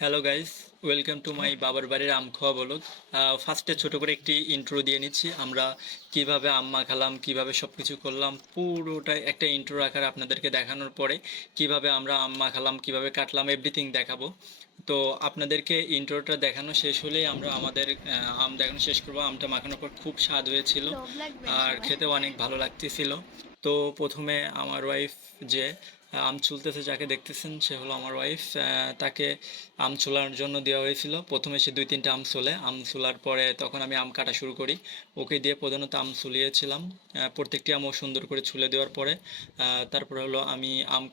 Hello guys welcome to my বাবার বাড়ির আম খাওয়া বলক ফার্স্টে ছোট করে একটি ইন্ট্রো দিয়ে নিচ্ছি। আমরা কীভাবে আম মাখালাম কীভাবে সব কিছু করলাম পুরোটা একটা ইন্ট্রো রাখার আপনাদেরকে দেখানোর পরে কীভাবে আমরা আম মাখালাম কীভাবে কাটলাম এভরিথিং দেখাবো। তো আপনাদেরকে ইন্ট্রোটা দেখানো শেষ হলেই আমরা আমাদের আম দেখানো শেষ করব। আমটা মাখানোর পর খুব স্বাদ হয়েছিল আর খেতেও অনেক ভালো লাগতেছিল। তো প্রথমে আমার ওয়াইফ যে আম চুলতেছে যাকে দেখতেছেন, সে হলো আমার ওয়াইফ তাকে আম চুলার জন্য দেওয়া হয়েছিল। প্রথমে সে দুই তিনটা আম চলে আম চুলার পরে তখন আমি আম কাটা শুরু করি। ওকে দিয়ে প্রধানত আম চুলিয়েছিলাম প্রত্যেকটি আম ও সুন্দর করে ছুলে দেওয়ার পরে তারপরে হলো আমি আম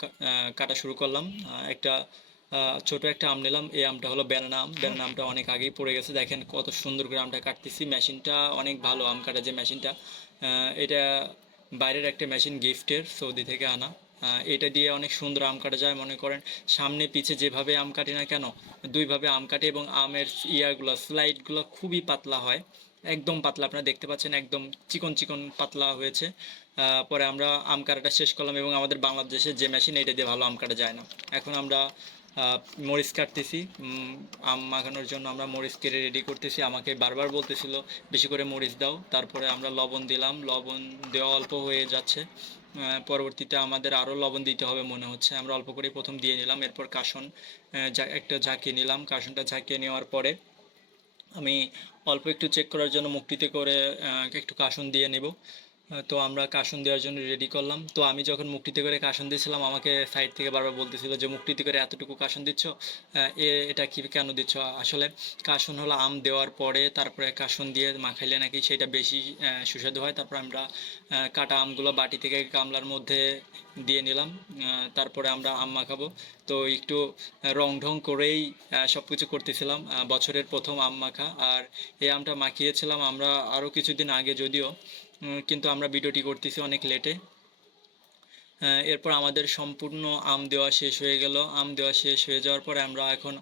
কাটা শুরু করলাম। একটা ছোট একটা আম নিলাম। এই আমটা হলো বেলনা আম। বেলনা আমটা অনেক আগেই পড়ে গেছে। দেখেন কত সুন্দর করে আমটা কাটতেছি। মেশিনটা অনেক ভালো আম কাটার যে মেশিনটা। এটা বাইরের একটা মেশিন গিফটের সৌদি থেকে আনা। এটা দিয়ে অনেক সুন্দর আম কাটা যায়, মনে করেন। সামনে পিছে যেভাবে আম কাটি না কেন, দুইভাবে আম কাটে এবং আমের ইয়াগুলো, স্লাইডগুলো খুবই পাতলা হয়। একদম পাতলা, আপনারা দেখতে পাচ্ছেন, একদম চিকন চিকন পাতলা হয়েছে। পরে আমরা আম কাটাটা শেষ করলাম এবং আমাদের বাংলাদেশে যে মেশিন, এটা দিয়ে ভালো আম কাটা যায় না। এখন আমরা মরিচ কাটতেছি। আম মাখানোর জন্য আমরা মরিচ কেটে রেডি করতেছি। আমাকে বারবার বলতেছিল, বেশি করে মরিচ দাও। তারপরে আমরা লবণ দিলাম। লবণ দেওয়া অল্প হয়ে যাচ্ছে। পরবর্তীতে আমাদের আরও লবণ দিতে হবে মনে হচ্ছে। আমরা অল্প করে প্রথম দিয়ে নিলাম, এরপর কাসন একটা ঝাঁকিয়ে নিলাম। কাসনটা ঝাঁকিয়ে নেওয়ার পরে আমি অল্প একটু চেক করার জন্য মুক্তিতে করে একটু কাসন দিয়ে নেব। তো আমরা কাসন দেওয়ার জন্য রেডি করলাম। তো আমি যখন মুক্তিতে করে কাসন দিয়েছিলাম, আমাকে সাইড থেকে বারবার বলতেছিল যে, মুক্তিতে করে এতটুকু কাসন দিচ্ছ এটা কি, কেন দিচ্ছ? আসলে কাসন হলো আম দেওয়ার পরে তারপরে কাসন দিয়ে মাখাইলে নাকি সেটা বেশি সুস্বাদু হয়। তারপর আমরা কাটা আমগুলো বাটি থেকে গামলার মধ্যে দিয়ে নিলাম তারপরে আমরা আম মাখাবো। তো একটু রং ঢং করেই সব কিছু করতেছিলাম বছরের প্রথম আম মাখা। আর এই আমটা মাখিয়েছিলাম আমরা আরও কিছুদিন আগে যদিও কিন্তু আমরা ভিডিওটি করতেছি অনেক লেটে আহ, এরপর আমাদের সম্পূর্ণ আম দেওয়া শেষ হয়ে গেল। আম দেওয়া শেষ হয়ে যাওয়ার পরে আমরা এখন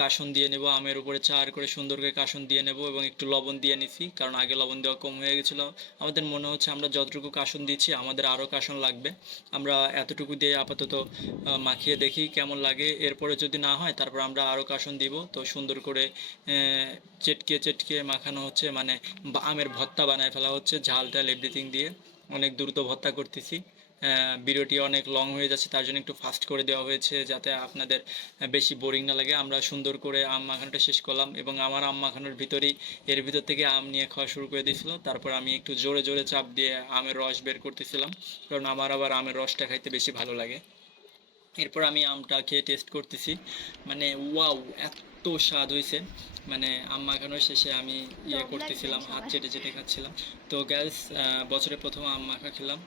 কাসন দিয়ে নেব। আমের উপরে চার করে সুন্দর করে কাসন দিয়ে নেব এবং একটু লবণ দিয়ে নিছি, কারণ আগে লবণ দেওয়া কম হয়ে গেছিল। আমাদের মনে হচ্ছে আমরা যতটুকু কাসন দিচ্ছি আমাদের আরও কাসন লাগবে। আমরা এতটুকু দিয়ে আপাতত মাখিয়ে দেখি কেমন লাগে। এরপরে যদি না হয়, তারপর আমরা আরও কাসন দিব। তো সুন্দর করে চেটকে চেটকে মাখানো হচ্ছে মানে আমের ভত্তা বানায় ফেলা হচ্ছে ঝাল টাল এভরিথিং দিয়ে। অনেক দ্রুত ভত্তা করতেছি। ভিডিওটি অনেক লং হয়ে যাচ্ছে, তার জন্য একটু ফাস্ট করে দেওয়া হয়েছে যাতে আপনাদের বেশি বোরিং না লাগে। আমরা সুন্দর করে আম মাখানোটা শেষ করলাম এবং আমার আম মাখানোর ভিতরেই, এর ভিতর থেকে আম নিয়ে খাওয়া শুরু করে দিয়েছিল। তারপর আমি একটু জোরে জোরে চাপ দিয়ে আমের রস বের করতেছিলাম, কারণ আমার আবার আমের রসটা খাইতে বেশি ভালো লাগে। এরপর আমি আমটা খেয়ে টেস্ট করতেছি। মানে ওয়াও এত স্বাদ হয়েছে মানে আম মাখানোর শেষে আমি ইয়ে করতেছিলাম হাত চেটে চেটে খাচ্ছিলাম। তো গ্যাস বছরে প্রথম আম মাখা খেলাম।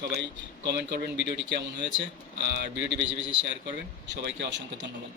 সবাই কমেন্ট করবেন ভিডিওটি কেমন হয়েছে। আর ভিডিওটি বেশি বেশি শেয়ার করবেন। সবাইকে অসংখ্য ধন্যবাদ।